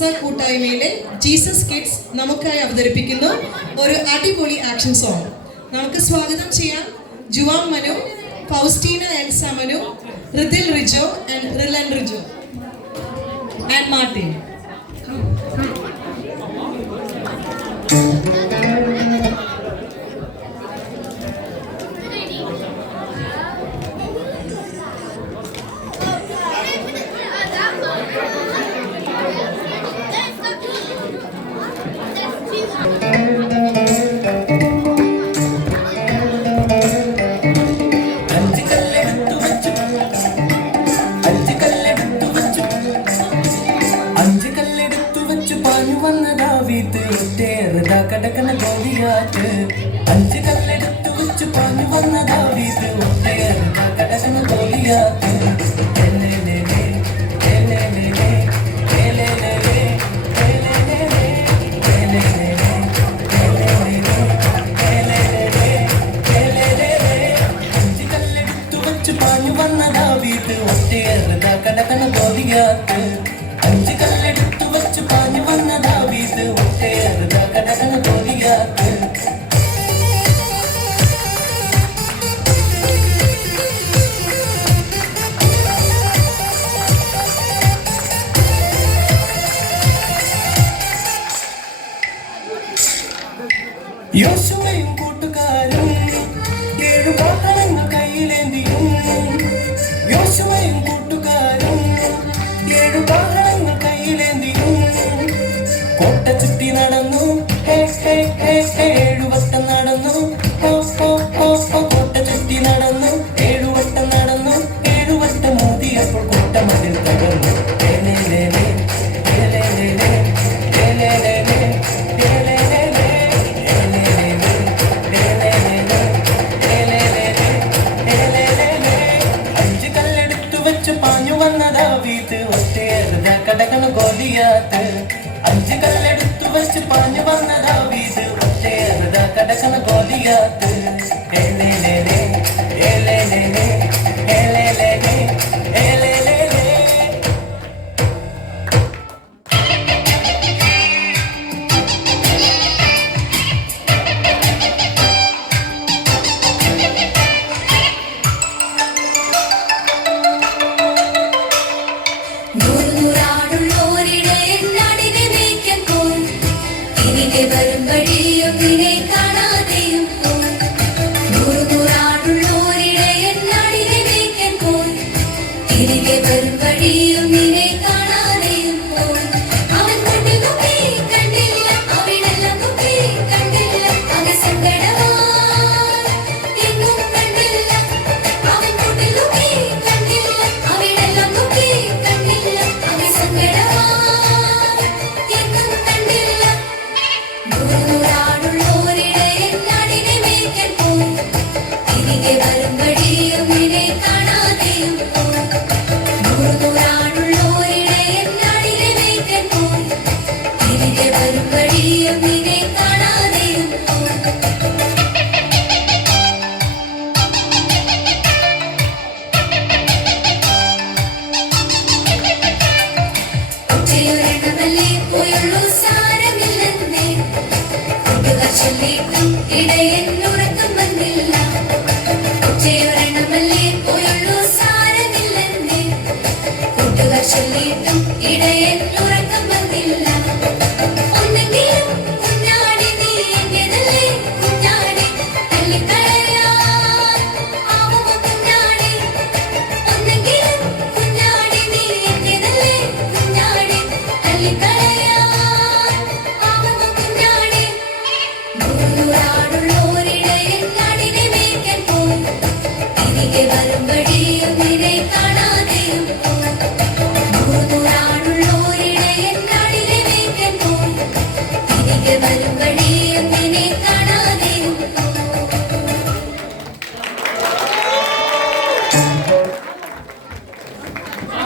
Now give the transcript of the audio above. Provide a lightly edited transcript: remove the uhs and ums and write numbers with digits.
Alphonsa കൂട്ടായ്മയിലെ Jesus kids നമുക്കായി അവതരിപ്പിക്കുന്നു ഒരു അടിപൊളി ആക്ഷൻ സോങ്. നമുക്ക് സ്വാഗതം ചെയ്യാം ജുവാം മനു, ഫൗസ്റ്റീന എൽസ മനു, റിതിൽ റിജോ ആൻഡ് റിലൻ റിജോ ആൻഡ് മാർട്ടിൻ. കടക്കണ ഗോലിയാറ്റ് അഞ്ച് കല്ലെടുത്തു വെച്ച് പാഞ്ഞു വന്നതാ വീട്ട് ഒട്ടേറുക കടക്കണ ഗോലിയാറ്റ് അഞ്ച് കല്ലെടുത്തു വെച്ച് പാഞ്ഞു വന്നതാ വീട്ട് ഒട്ടേറുക കടക്കണ ഗോലിയാറ്റ് അഞ്ച് കല്ലെടുത്തു വെച്ച് പാഞ്ഞു വന്നതാ വീട്ട് ഒട്ടേറുക കടക്കണ ഗോലിയാറ്റ്. യോശുവയും കൂട്ടുകാരും ഏഴു പാത്രങ്ങൾ കയ്യിലേന്തിയും യോശുവയും കൂട്ടുകാരും ഏഴു പാത്രങ്ങൾ കയ്യിലേന്തിയും കോട്ട ചുറ്റി നടന്നു ഏഴുവട്ടം നടന്നു കോട്ട ചുറ്റി നടന്നു ഏഴുവട്ടം നടന്നു ഏഴുവട്ടം മോദിയപ്പോൾ കോട്ട മതിൽ തകർന്നു. അഞ്ച് കല്ലെടുത്തു വെച്ച് പാഞ്ഞു വന്നതാ വീട്ട് ഒറ്റേറുക കടകണ ഗോലിയാത്ത് അഞ്ച് കല്ലെടുത്തു വെച്ച് പാഞ്ഞു വന്നതാ വീട് ഒറ്റേറുക കടകണ ഗോലിയാത്ത്. Give